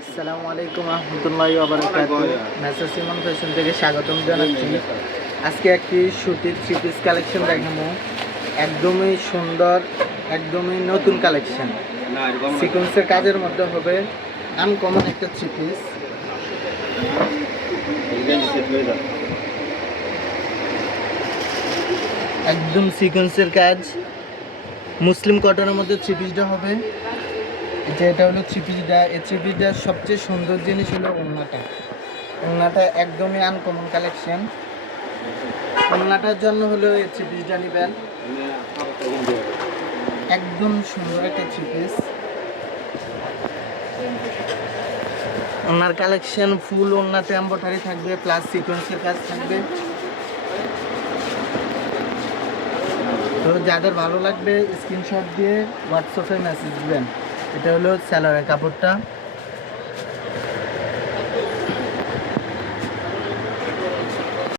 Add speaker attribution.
Speaker 1: আসসালামু আলাইকুম রহমতুল্লাহি ওবারাকাতু মেসেজ সিমন ফ্যাশন থেকে স্বাগতম জানাচ্ছি। আজকে একটি সুতির থ্রি পিস কালেকশন দেখাবো। একদমই সুন্দর, একদমই নতুন কালেকশন সিকোয়েন্সের কাজের মধ্যে হবে আনকমন একটা থ্রি পিস একদম সিকোয়েন্সের কাজ। মুসলিম কটনের মধ্যে থ্রি পিসটা হবে। যে এটা হলো থ্রি পিসটা এই থ্রি সবচেয়ে সুন্দর জিনিস হলো ওড়নাটা। ওড়নাটা একদমই আনকমন কালেকশন ওড়নাটার জন্য হলো এই থ্রি পিসটা নেবেন। একদম সুন্দর একটা থ্রি পিস ওনার কালেকশন ফুল ওনাতে এম্বটারি থাকবে প্লাস সিকোয়েন্সের কাজ থাকবে। তো যাদের ভালো লাগবে স্ক্রিনশট দিয়ে হোয়াটসঅ্যাপে মেসেজ দিবেন। এটা হলো স্যালোয়ারের কাপড়টা।